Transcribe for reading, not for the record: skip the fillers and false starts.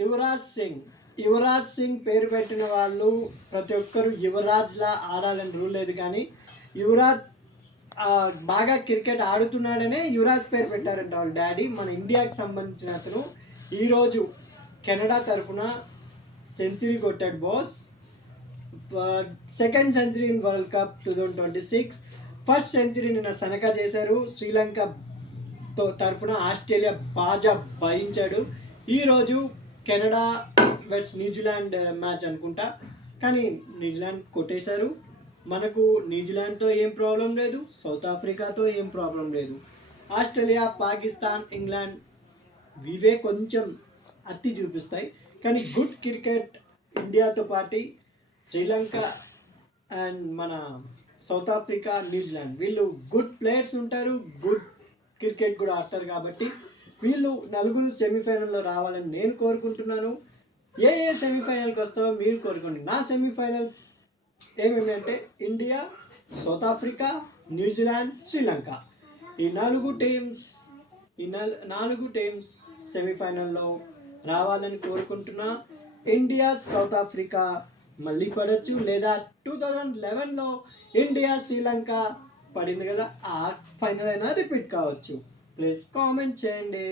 యువరాజ్ సింగ్ పేరు పెట్టిన వాళ్ళు ప్రతి ఒక్కరు యువరాజ్లా ఆడాలని రూల్ లేదు, కానీ యువరాజ్ బాగా క్రికెట్ ఆడుతున్నాడనే యువరాజ్ పేరు పెట్టారంట వాళ్ళ డాడీ. మన ఇండియాకి సంబంధించిన అతను ఈరోజు కెనడా తరఫున సెంచరీ కొట్టాడు boss. Second century in world cup 2026. First century నిన్న సనక చేశారు. శ్రీలంకతో తరఫున ఆస్ట్రేలియా బాగా భయించాడు. ఈరోజు కెనడా వర్సెస్ న్యూజిలాండ్ మ్యాచ్ అనుకుంటా, కానీ న్యూజిలాండ్ కొట్టేశారు. మనకు న్యూజిలాండ్తో ఏం ప్రాబ్లం లేదు, సౌత్ ఆఫ్రికాతో ఏం ప్రాబ్లం లేదు. ఆస్ట్రేలియా, పాకిస్తాన్, ఇంగ్లాండ్ ఇవే కొంచెం అత్తి చూపిస్తాయి, కానీ గుడ్ క్రికెట్ ఇండియాతో పాటు శ్రీలంక అండ్ మన సౌత్ ఆఫ్రికా, న్యూజిలాండ్ వీళ్ళు గుడ్ ప్లేయర్స్ ఉంటారు, గుడ్ క్రికెట్ కూడా ఆడతారు. కాబట్టి వీళ్ళు నలుగురు సెమీఫైనల్లో రావాలని నేను కోరుకుంటున్నాను. ఏ సెమీఫైనల్కి వస్తావో మీరు కోరుకోండి. నా సెమీఫైనల్ ఏమేమి అంటే India, south Africa, New Zealand, Sri Lanka ఈ నాలుగు టీమ్స్ సెమీఫైనల్లో రావాలని కోరుకుంటున్నా. ఇండియా, సౌత్ ఆఫ్రికా మళ్ళీ పడవచ్చు, లేదా 2011లో ఇండియా, శ్రీలంక పడింది కదా, ఆ ఫైనల్ అయినా రిపీట్ కావచ్చు. ప్లీజ్ కామెంట్ చేయండి.